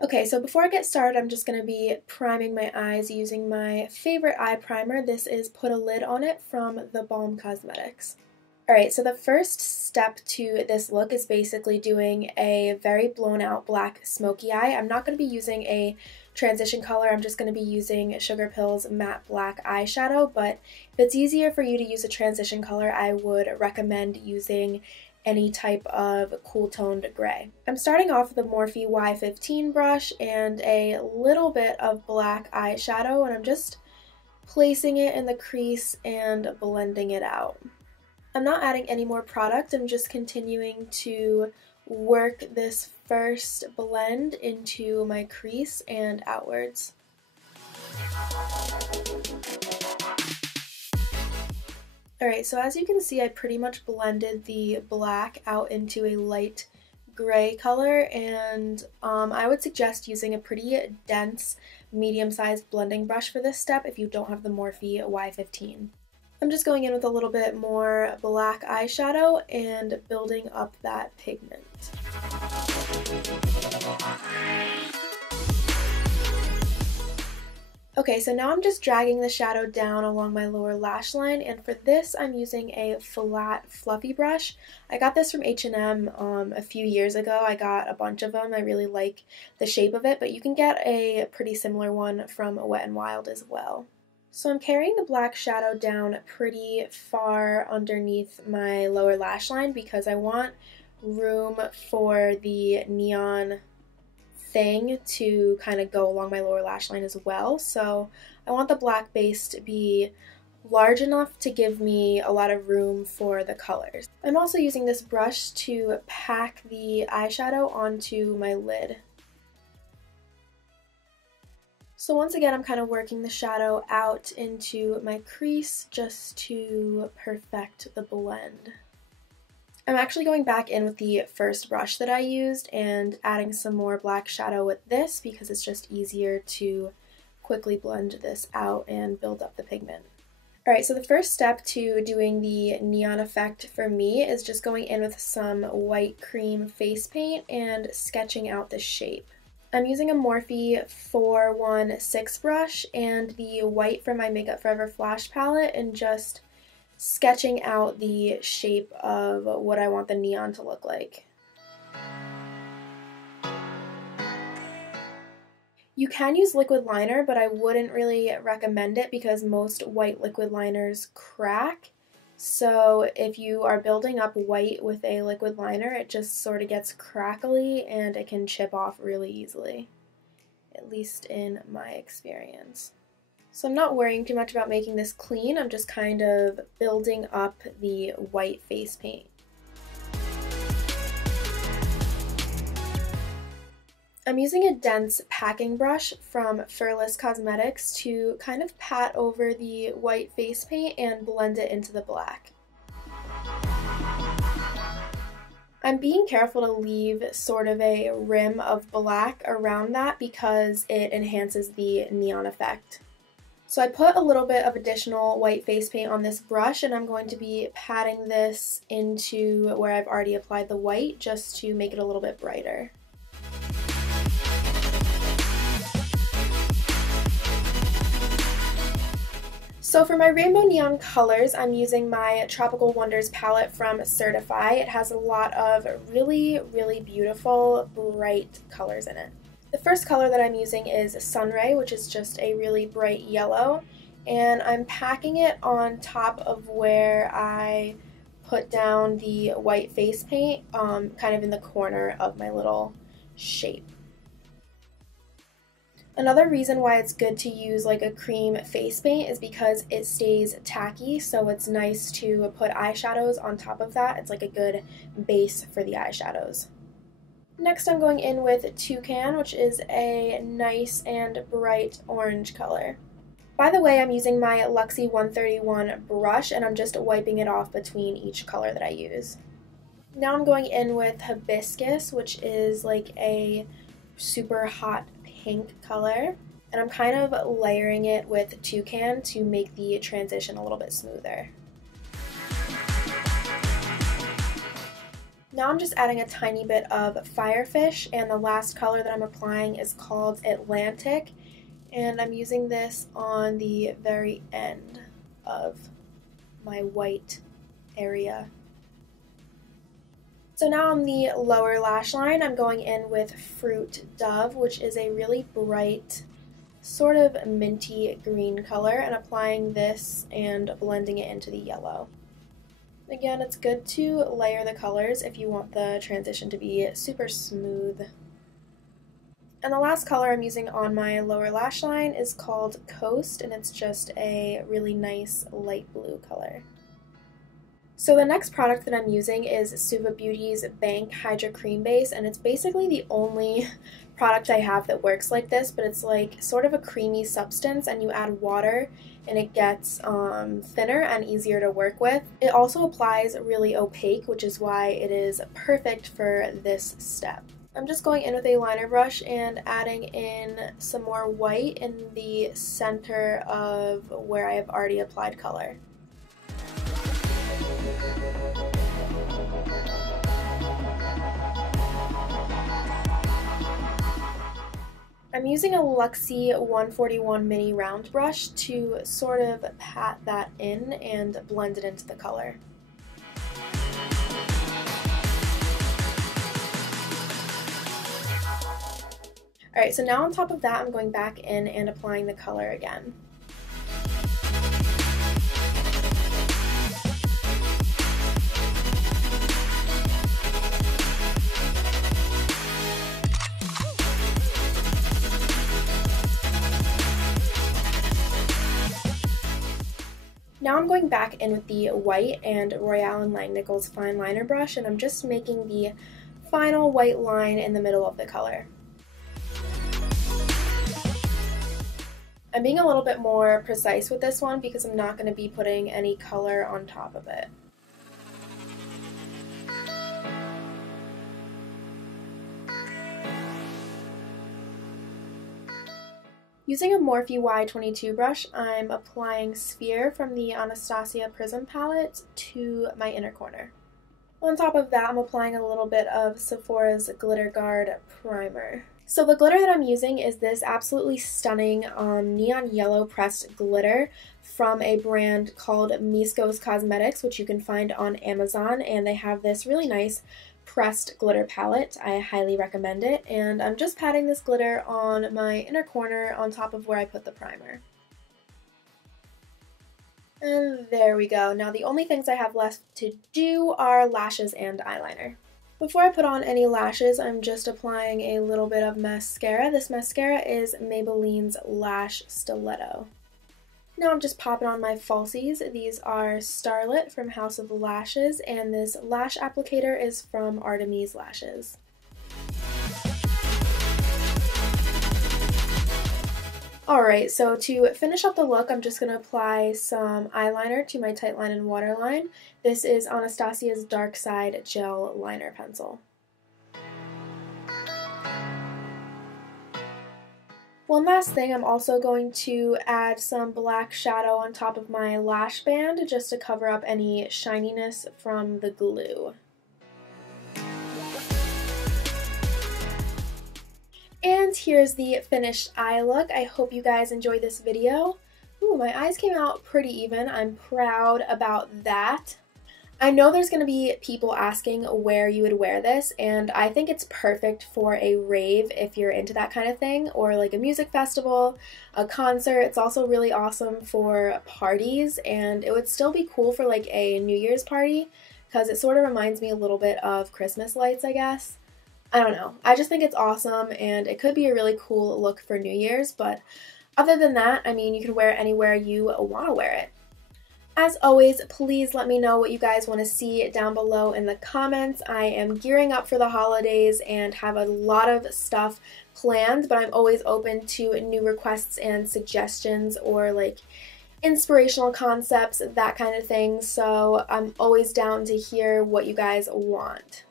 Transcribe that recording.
Okay, so before I get started, I'm just going to be priming my eyes using my favorite eye primer. This is Put a Lid on It from The Balm Cosmetics. Alright, so the first step to this look is basically doing a very blown out black smoky eye. I'm not going to be using a transition color, I'm just going to be using Sugarpill's matte black eyeshadow, but if it's easier for you to use a transition color, I would recommend using any type of cool toned gray. I'm starting off with a Morphe Y15 brush and a little bit of black eyeshadow, and I'm just placing it in the crease and blending it out. I'm not adding any more product, I'm just continuing to work this first blend into my crease and outwards. Alright, so as you can see, I pretty much blended the black out into a light gray color, and I would suggest using a pretty dense, medium-sized blending brush for this step if you don't have the Morphe Y15. I'm just going in with a little bit more black eyeshadow and building up that pigment. Okay, so now I'm just dragging the shadow down along my lower lash line, and for this I'm using a flat, fluffy brush. I got this from H&M a few years ago. I got a bunch of them. I really like the shape of it, but you can get a pretty similar one from Wet n Wild as well. So I'm carrying the black shadow down pretty far underneath my lower lash line because I want room for the neon thing to kind of go along my lower lash line as well. So I want the black base to be large enough to give me a lot of room for the colors. I'm also using this brush to pack the eyeshadow onto my lid. So once again, I'm kind of working the shadow out into my crease just to perfect the blend. I'm actually going back in with the first brush that I used and adding some more black shadow with this because it's just easier to quickly blend this out and build up the pigment. Alright, so the first step to doing the neon effect for me is just going in with some white cream face paint and sketching out the shape. I'm using a Morphe 416 brush and the white from my Makeup Forever Flash palette and just sketching out the shape of what I want the neon to look like. You can use liquid liner, but I wouldn't really recommend it because most white liquid liners crack. So if you are building up white with a liquid liner, it just sort of gets crackly and it can chip off really easily, at least in my experience. So I'm not worrying too much about making this clean, I'm just kind of building up the white face paint. I'm using a dense packing brush from Furless Cosmetics to kind of pat over the white face paint and blend it into the black. I'm being careful to leave sort of a rim of black around that because it enhances the neon effect. So I put a little bit of additional white face paint on this brush and I'm going to be patting this into where I've already applied the white just to make it a little bit brighter. So for my rainbow neon colors, I'm using my Tropical Wonders palette from Certifeye. It has a lot of really, really beautiful, bright colors in it. The first color that I'm using is Sunray, which is just a really bright yellow, and I'm packing it on top of where I put down the white face paint, kind of in the corner of my little shape. Another reason why it's good to use like a cream face paint is because it stays tacky, so it's nice to put eyeshadows on top of that. It's like a good base for the eyeshadows. Next I'm going in with Toucan, which is a nice and bright orange color. By the way, I'm using my Luxie 131 brush and I'm just wiping it off between each color that I use. Now I'm going in with Hibiscus, which is like a super hot pink color, and I'm kind of layering it with Toucan to make the transition a little bit smoother. Now I'm just adding a tiny bit of Firefish, and the last color that I'm applying is called Atlantic, and I'm using this on the very end of my white area. So now on the lower lash line, I'm going in with Fruit Dove, which is a really bright, sort of minty green color, and applying this and blending it into the yellow. Again, it's good to layer the colors if you want the transition to be super smooth. And the last color I'm using on my lower lash line is called Coast, and it's just a really nice light blue color. So the next product that I'm using is Suva Beauty's Bank Hydra Cream Base, and it's basically the only product I have that works like this, but it's like sort of a creamy substance, and you add water and it gets thinner and easier to work with. It also applies really opaque, which is why it is perfect for this step. I'm just going in with a liner brush and adding in some more white in the center of where I have already applied color. I'm using a Luxie 141 mini round brush to sort of pat that in and blend it into the color. Alright, so now on top of that, I'm going back in and applying the color again. Now I'm going back in with the white and Royale & Langnickel's fine liner brush, and I'm just making the final white line in the middle of the color. I'm being a little bit more precise with this one because I'm not going to be putting any color on top of it. Using a Morphe Y22 brush, I'm applying Sphere from the Anastasia Prism palette to my inner corner. On top of that, I'm applying a little bit of Sephora's Glitter Guard primer. So the glitter that I'm using is this absolutely stunning neon yellow pressed glitter from a brand called Miskos Cosmetics, which you can find on Amazon, and they have this really nice pressed glitter palette. I highly recommend it, and I'm just patting this glitter on my inner corner on top of where I put the primer. And there we go. Now the only things I have left to do are lashes and eyeliner. Before I put on any lashes, I'm just applying a little bit of mascara. This mascara is Maybelline's Lash Stiletto. Now I'm just popping on my falsies. These are Starlet from House of Lashes, and this lash applicator is from Artemis Lashes. Alright, so to finish up the look, I'm just going to apply some eyeliner to my tight line and waterline. This is Anastasia's Darkside Gel Liner pencil. One last thing, I'm also going to add some black shadow on top of my lash band just to cover up any shininess from the glue. And here's the finished eye look. I hope you guys enjoyed this video. Ooh, my eyes came out pretty even. I'm proud about that. I know there's going to be people asking where you would wear this, and I think it's perfect for a rave if you're into that kind of thing, or like a music festival, a concert. It's also really awesome for parties, and it would still be cool for like a New Year's party, because it sort of reminds me a little bit of Christmas lights, I guess. I don't know. I just think it's awesome, and it could be a really cool look for New Year's, but other than that, I mean, you can wear it anywhere you want to wear it. As always, please let me know what you guys want to see down below in the comments. I am gearing up for the holidays and have a lot of stuff planned, but I'm always open to new requests and suggestions or like inspirational concepts, that kind of thing, so I'm always down to hear what you guys want.